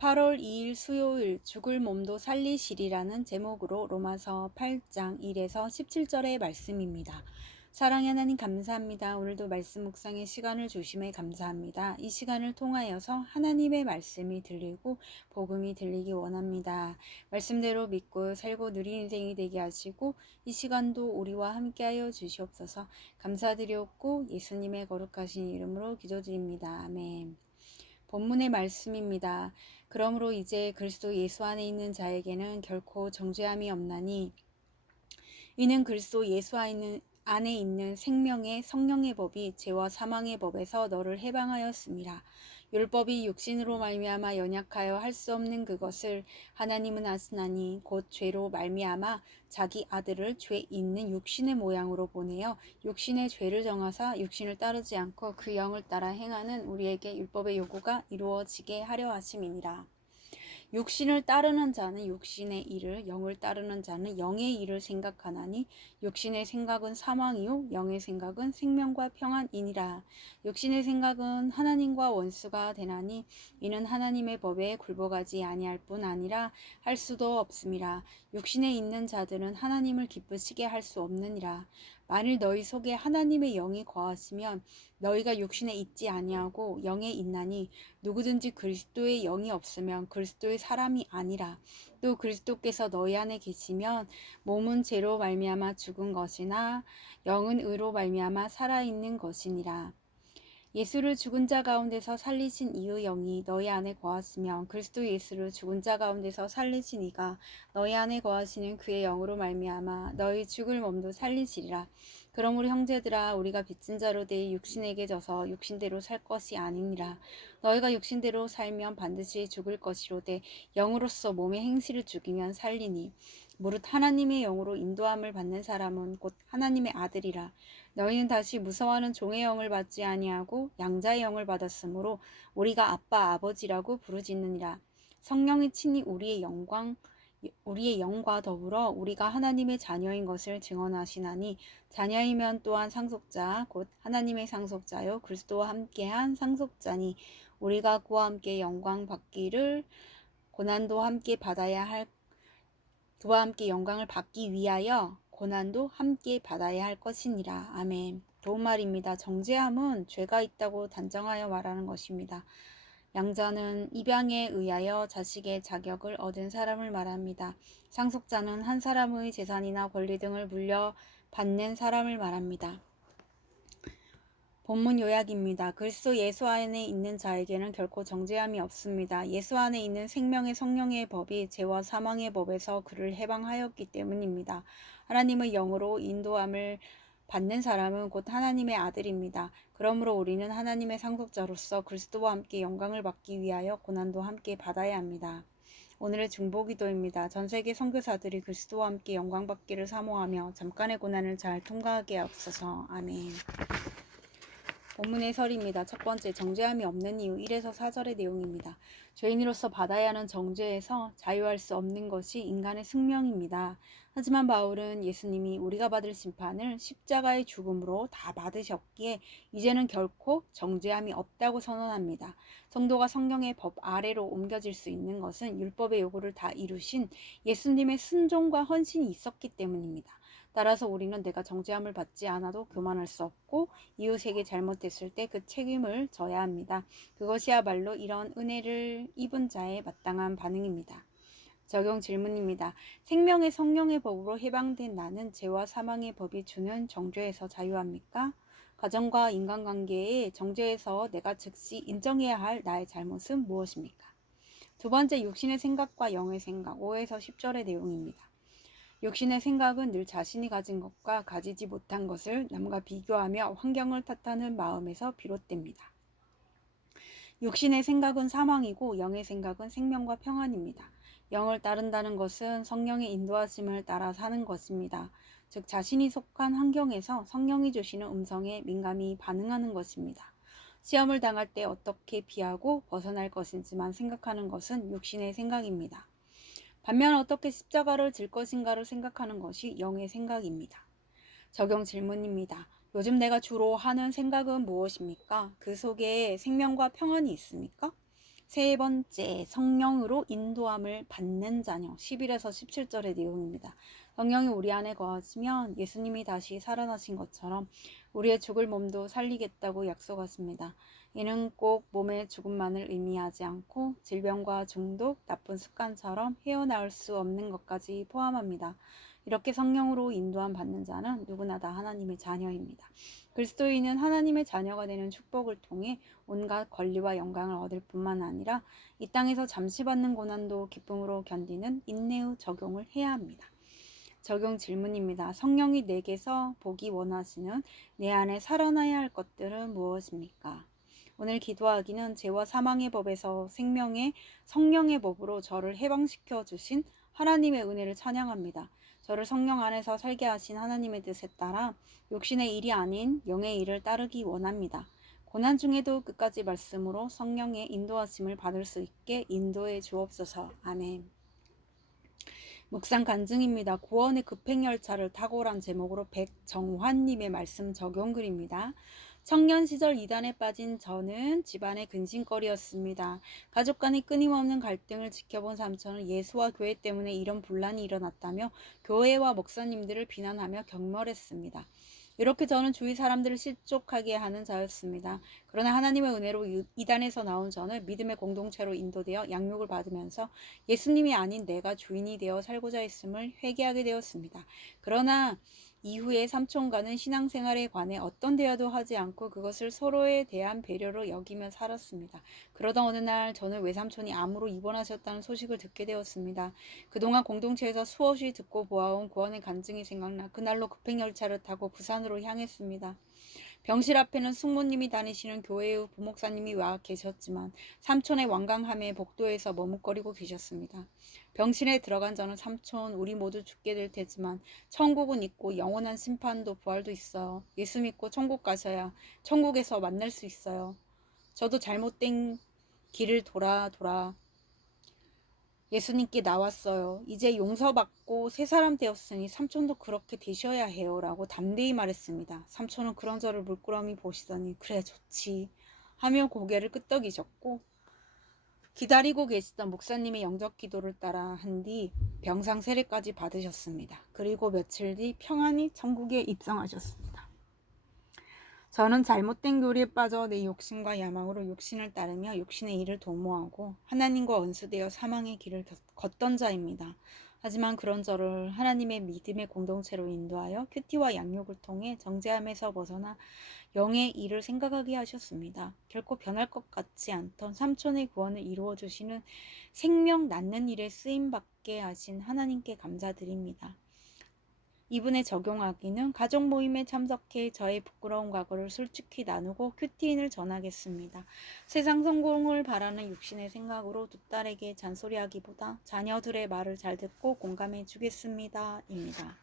8월 2일 수요일 죽을 몸도 살리시리라는 제목으로 로마서 8장 1에서 17절의 말씀입니다. 사랑의 하나님 감사합니다. 오늘도 말씀 묵상의 시간을 주심에 감사합니다. 이 시간을 통하여서 하나님의 말씀이 들리고 복음이 들리기 원합니다. 말씀대로 믿고 살고 누린 인생이 되게 하시고 이 시간도 우리와 함께하여 주시옵소서. 감사드렸고 예수님의 거룩하신 이름으로 기도드립니다. 아멘. 본문의 말씀입니다. 그러므로 이제 그리스도 예수 안에 있는 자에게는 결코 정죄함이 없나니 이는 그리스도 예수 안에 있는 생명의 성령의 법이 죄와 사망의 법에서 너를 해방하였습니다. 율법이 육신으로 말미암아 연약하여 할 수 없는 그것을 하나님은 하시나니 곧 죄로 말미암아 자기 아들을 죄 있는 육신의 모양으로 보내어 육신의 죄를 정하사 육신을 따르지 않고 그 영을 따라 행하는 우리에게 율법의 요구가 이루어지게 하려 하심이니라. 육신을 따르는 자는 육신의 일을, 영을 따르는 자는 영의 일을 생각하나니 육신의 생각은 사망이요 영의 생각은 생명과 평안이니라. 육신의 생각은 하나님과 원수가 되나니 이는 하나님의 법에 굴복하지 아니할 뿐 아니라 할 수도 없음이라. 육신에 있는 자들은 하나님을 기쁘시게 할 수 없느니라. 만일 너희 속에 하나님의 영이 거하시면 너희가 육신에 있지 아니하고 영에 있나니 누구든지 그리스도의 영이 없으면 그리스도의 사람이 아니라. 또 그리스도께서 너희 안에 계시면 몸은 죄로 말미암아 죽은 것이나 영은 의로 말미암아 살아있는 것이니라. 예수를 죽은 자 가운데서 살리신 이의 영이 너희 안에 거하시면 그리스도 예수를 죽은 자 가운데서 살리신 이가 너희 안에 거하시는 그의 영으로 말미암아 너희 죽을 몸도 살리시리라. 그러므로 형제들아 우리가 빚진 자로 돼 육신에게 져서 육신대로 살 것이 아니니라. 너희가 육신대로 살면 반드시 죽을 것이로되 영으로서 몸의 행실을 죽이면 살리니 무릇 하나님의 영으로 인도함을 받는 사람은 곧 하나님의 아들이라. 너희는 다시 무서워하는 종의 영을 받지 아니하고 양자의 영을 받았으므로 우리가 아빠 아버지라고 부르짖느니라. 성령이 친히 우리의 영과 더불어 우리가 하나님의 자녀인 것을 증언하시나니 자녀이면 또한 상속자 곧 하나님의 상속자요 그리스도와 함께한 상속자니 우리가 그와 함께 영광 받기를 고난도 함께 받아야 할 그와 함께 영광을 받기 위하여 고난도 함께 받아야 할 것이니라. 아멘. 도움말입니다. 정죄함은 죄가 있다고 단정하여 말하는 것입니다. 양자는 입양에 의하여 자식의 자격을 얻은 사람을 말합니다. 상속자는 한 사람의 재산이나 권리 등을 물려받는 사람을 말합니다. 본문 요약입니다. 그리스도 예수 안에 있는 자에게는 결코 정죄함이 없습니다. 예수 안에 있는 생명의 성령의 법이 죄와 사망의 법에서 그를 해방하였기 때문입니다. 하나님의 영으로 인도함을 받는 사람은 곧 하나님의 아들입니다. 그러므로 우리는 하나님의 상속자로서 그리스도와 함께 영광을 받기 위하여 고난도 함께 받아야 합니다. 오늘의 중보기도입니다. 전세계 선교사들이 그리스도와 함께 영광 받기를 사모하며 잠깐의 고난을 잘 통과하게 하옵소서. 아멘. 본문 해설입니다. 첫 번째, 정죄함이 없는 이유 1에서 4절의 내용입니다. 죄인으로서 받아야 하는 정죄에서 자유할 수 없는 것이 인간의 숙명입니다. 하지만 바울은 예수님이 우리가 받을 심판을 십자가의 죽음으로 다 받으셨기에 이제는 결코 정죄함이 없다고 선언합니다. 성도가 성경의 법 아래로 옮겨질 수 있는 것은 율법의 요구를 다 이루신 예수님의 순종과 헌신이 있었기 때문입니다. 따라서 우리는 내가 정죄함을 받지 않아도 교만할 수 없고 이웃에게 잘못했을 때 그 책임을 져야 합니다. 그것이야말로 이런 은혜를 입은 자의 마땅한 반응입니다. 적용 질문입니다. 생명의 성령의 법으로 해방된 나는 죄와 사망의 법이 주는 정죄에서 자유합니까? 가정과 인간관계의 정죄에서 내가 즉시 인정해야 할 나의 잘못은 무엇입니까? 두 번째, 육신의 생각과 영의 생각 5에서 10절의 내용입니다. 육신의 생각은 늘 자신이 가진 것과 가지지 못한 것을 남과 비교하며 환경을 탓하는 마음에서 비롯됩니다. 육신의 생각은 사망이고 영의 생각은 생명과 평안입니다. 영을 따른다는 것은 성령의 인도하심을 따라 사는 것입니다. 즉 자신이 속한 환경에서 성령이 주시는 음성에 민감히 반응하는 것입니다. 시험을 당할 때 어떻게 피하고 벗어날 것인지만 생각하는 것은 육신의 생각입니다. 반면 어떻게 십자가를 질 것인가를 생각하는 것이 영의 생각입니다. 적용 질문입니다. 요즘 내가 주로 하는 생각은 무엇입니까? 그 속에 생명과 평안이 있습니까? 세 번째, 성령으로 인도함을 받는 자녀. 11에서 17절의 내용입니다. 성령이 우리 안에 거하시면 예수님이 다시 살아나신 것처럼 우리의 죽을 몸도 살리겠다고 약속하십니다. 이는 꼭 몸의 죽음만을 의미하지 않고 질병과 중독, 나쁜 습관처럼 헤어나올 수 없는 것까지 포함합니다. 이렇게 성령으로 인도함 받는 자는 누구나 다 하나님의 자녀입니다. 그리스도인은 하나님의 자녀가 되는 축복을 통해 온갖 권리와 영광을 얻을 뿐만 아니라 이 땅에서 잠시 받는 고난도 기쁨으로 견디는 인내의 적용을 해야 합니다. 적용 질문입니다. 성령이 내게서 보기 원하시는 내 안에 살아나야 할 것들은 무엇입니까? 오늘 기도하기는 죄와 사망의 법에서 생명의 성령의 법으로 저를 해방시켜 주신 하나님의 은혜를 찬양합니다. 저를 성령 안에서 살게 하신 하나님의 뜻에 따라 육신의 일이 아닌 영의 일을 따르기 원합니다. 고난 중에도 끝까지 말씀으로 성령의 인도하심을 받을 수 있게 인도해 주옵소서. 아멘. 묵상 간증입니다. 구원의 급행열차를 탁오란 제목으로 백정환님의 말씀 적용글입니다. 청년 시절 이단에 빠진 저는 집안의 근심거리였습니다. 가족 간의 끊임없는 갈등을 지켜본 삼촌은 예수와 교회 때문에 이런 분란이 일어났다며 교회와 목사님들을 비난하며 경멸했습니다. 이렇게 저는 주위 사람들을 실족하게 하는 자였습니다. 그러나 하나님의 은혜로 이단에서 나온 저는 믿음의 공동체로 인도되어 양육을 받으면서 예수님이 아닌 내가 주인이 되어 살고자 했음을 회개하게 되었습니다. 그러나 이후에 삼촌과는 신앙생활에 관해 어떤 대화도 하지 않고 그것을 서로에 대한 배려로 여기며 살았습니다. 그러다 어느 날 저는 외삼촌이 암으로 입원하셨다는 소식을 듣게 되었습니다. 그동안 공동체에서 수없이 듣고 보아온 구원의 간증이 생각나 그날로 급행열차를 타고 부산으로 향했습니다. 병실 앞에는 숙모님이 다니시는 교회의 부목사님이 와 계셨지만 삼촌의 완강함에 복도에서 머뭇거리고 계셨습니다. 병실에 들어간 저는 삼촌, 우리 모두 죽게 될 테지만 천국은 있고 영원한 심판도 부활도 있어요. 예수 믿고 천국 가셔야 천국에서 만날 수 있어요. 저도 잘못된 길을 돌아 예수님께 나왔어요. 이제 용서받고 새 사람 되었으니 삼촌도 그렇게 되셔야 해요. 라고 담대히 말했습니다. 삼촌은 그런 저를 물끄러미 보시더니 그래 좋지 하며 고개를 끄덕이셨고 기다리고 계시던 목사님의 영접 기도를 따라 한 뒤 병상 세례까지 받으셨습니다. 그리고 며칠 뒤 평안히 천국에 입성하셨습니다. 저는 잘못된 교리에 빠져 내 욕심과 야망으로 육신을 따르며 육신의 일을 도모하고 하나님과 원수되어 사망의 길을 걷던 자입니다. 하지만 그런 저를 하나님의 믿음의 공동체로 인도하여 큐티와 양육을 통해 정죄함에서 벗어나 영의 일을 생각하게 하셨습니다. 결코 변할 것 같지 않던 삼촌의 구원을 이루어 주시는 생명 낳는 일에 쓰임받게 하신 하나님께 감사드립니다. 이분에 적용하기는 가족 모임에 참석해 저의 부끄러운 과거를 솔직히 나누고 큐티인을 전하겠습니다. 세상 성공을 바라는 육신의 생각으로 두 딸에게 잔소리하기보다 자녀들의 말을 잘 듣고 공감해 주겠습니다. 입니다.